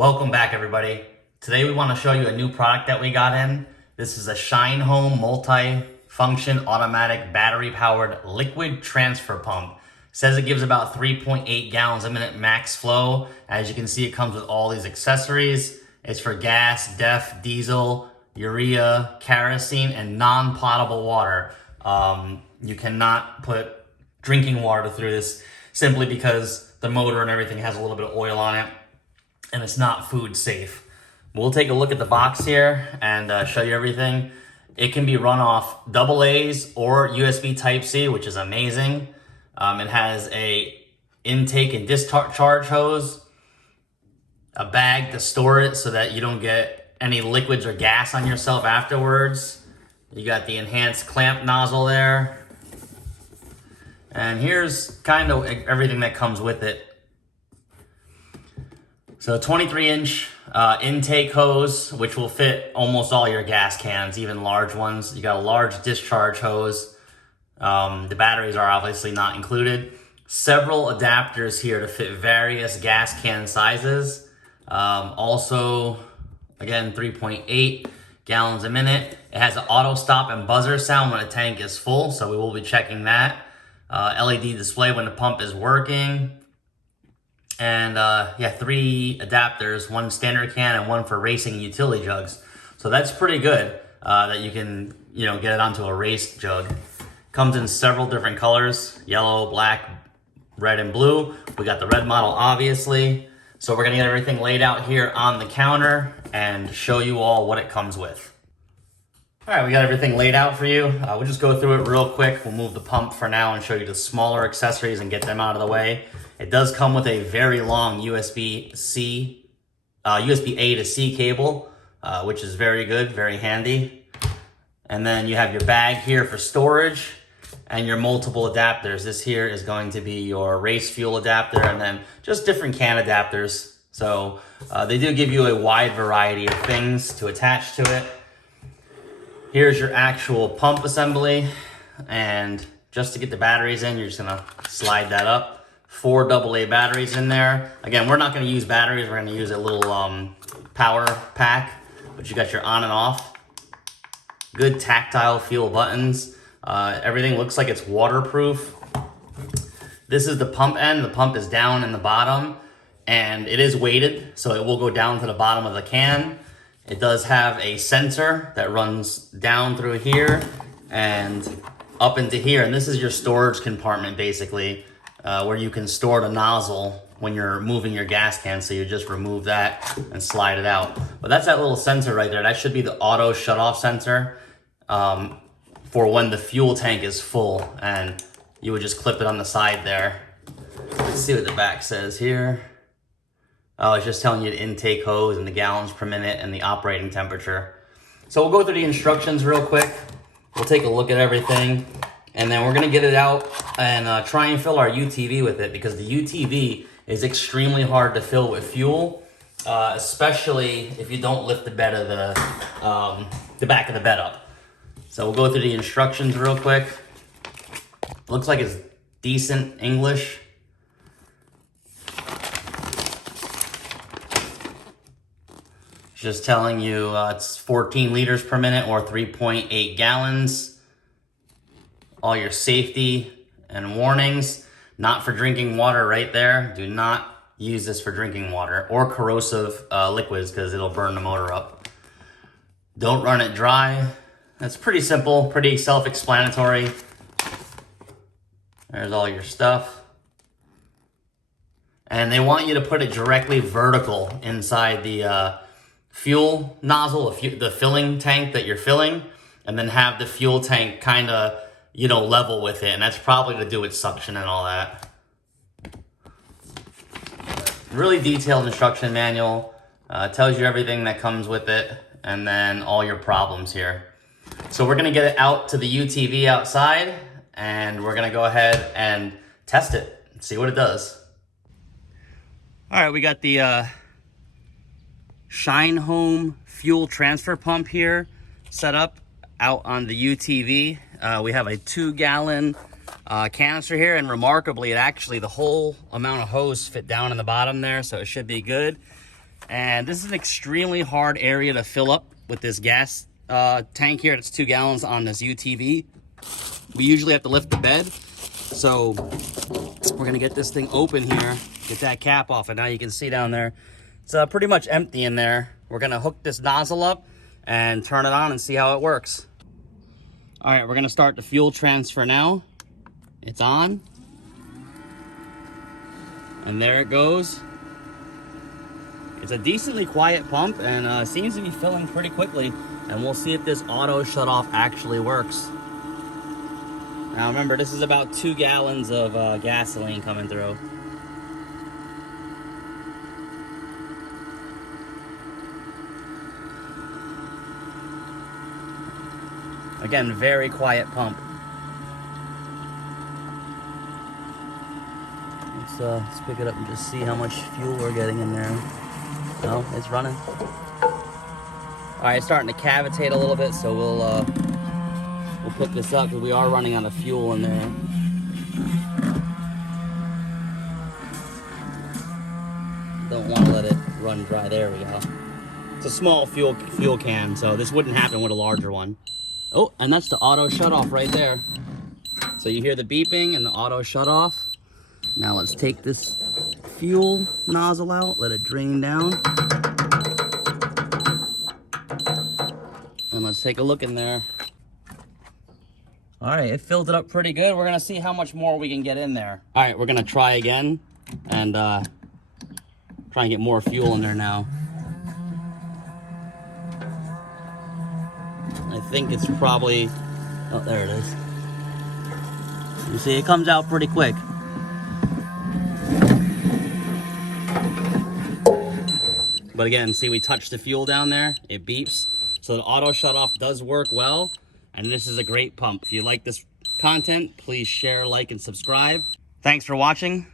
Welcome back, everybody. Today we want to show you a new product that we got in. This is a Siphon multi-function automatic battery-powered liquid transfer pump. It says it gives about 3.8 gallons a minute max flow. As you can see, it comes with all these accessories. It's for gas, DEF, diesel, urea, kerosene, and non-potable water. You cannot put drinking water through this simply because the motor and everything has a little bit of oil on it, and it's not food safe. We'll take a look at the box here and show you everything. It can be run off AA's or USB Type-C, which is amazing. It has a intake and discharge hose, a bag to store it so that you don't get any liquids or gas on yourself afterwards. You got the enhanced clamp nozzle there. And here's kind of everything that comes with it. So 23-inch intake hose, which will fit almost all your gas cans, even large ones. You got a large discharge hose. The batteries are obviously not included. Several adapters here to fit various gas can sizes. Also, again, 3.8 gallons a minute. It has an auto stop and buzzer sound when a tank is full, so we will be checking that. LED display when the pump is working. And yeah, 3 adapters, one standard can and one for racing and utility jugs. So that's pretty good that you can, get it onto a race jug. Comes in several different colors, yellow, black, red, and blue. We got the red model, obviously. So we're gonna get everything laid out here on the counter and show you all what it comes with. All right, we got everything laid out for you. We'll just go through it real quick. We'll move the pump for now and show you the smaller accessories and get them out of the way. It does come with a very long USB A to C cable, which is very good, very handy. And then you have your bag here for storage and your multiple adapters. This here is going to be your race fuel adapter and then just different can adapters. So they do give you a wide variety of things to attach to it. Here's your actual pump assembly. And just to get the batteries in, you're just gonna slide that up. 4 AA batteries in there. Again, we're not gonna use batteries. We're gonna use a little power pack, but you got your on and off. Good tactile feel buttons. Everything looks like it's waterproof. This is the pump end. The pump is down in the bottom and it is weighted, so it will go down to the bottom of the can. It does have a sensor that runs down through here and up into here. And this is your storage compartment, basically, where you can store the nozzle when you're moving your gas can. So you just remove that and slide it out. But that's that little sensor right there. That should be the auto shut-off sensor for when the fuel tank is full. And you would just clip it on the side there. Let's see what the back says here. Oh, it's just telling you the intake hose and the gallons per minute and the operating temperature. So we'll go through the instructions real quick. We'll take a look at everything. And then we're gonna get it out and try and fill our UTV with it, because the UTV is extremely hard to fill with fuel, especially if you don't lift the bed of the back of the bed up. So we'll go through the instructions real quick. Looks like it's decent English. It's just telling you it's 14 liters per minute or 3.8 gallons. All your safety and warnings. Not for drinking water right there. Do not use this for drinking water or corrosive liquids, because it'll burn the motor up. Don't run it dry. That's pretty simple, pretty self-explanatory. There's all your stuff. And they want you to put it directly vertical inside the fuel nozzle, the filling tank that you're filling, and then have the fuel tank kind of level with it, and that's probably to do with suction and all that. Really detailed instruction manual. Tells you everything that comes with it, and then all your problems here. So we're gonna get it out to the UTV outside, and we're gonna go ahead and test it, see what it does. All right, we got the Siphon fuel transfer pump here set up out on the UTV. We have a 2-gallon canister here, and remarkably, the whole amount of hose fit down in the bottom there, so it should be good. And this is an extremely hard area to fill up with this gas tank here. It's 2 gallons on this UTV. We usually have to lift the bed. So we're gonna get this thing open here, get that cap off, and now you can see down there, it's pretty much empty in there. We're gonna hook this nozzle up and turn it on and see how it works. All right, we're gonna start the fuel transfer now. It's on. And there it goes. It's a decently quiet pump and seems to be filling pretty quickly. And we'll see if this auto shut off actually works. Now remember, this is about 2 gallons of gasoline coming through. Again, very quiet pump. Let's pick it up and just see how much fuel we're getting in there. No, it's running. All right, it's starting to cavitate a little bit, so we'll pick this up because we are running out of fuel in there. Don't want to let it run dry. There we go. It's a small fuel can, so this wouldn't happen with a larger one. Oh, and that's the auto shut off right there. So you hear the beeping and the auto shut off. Now let's take this fuel nozzle out, let it drain down. And let's take a look in there. All right, it filled it up pretty good. We're gonna see how much more we can get in there. All right, we're gonna try again and try and get more fuel in there now. I think it's probably, oh, there it is. You see, it comes out pretty quick. But again, see, we touched the fuel down there, it beeps. So the auto shut off does work well. And this is a great pump. If you like this content, please share, like, and subscribe. Thanks for watching.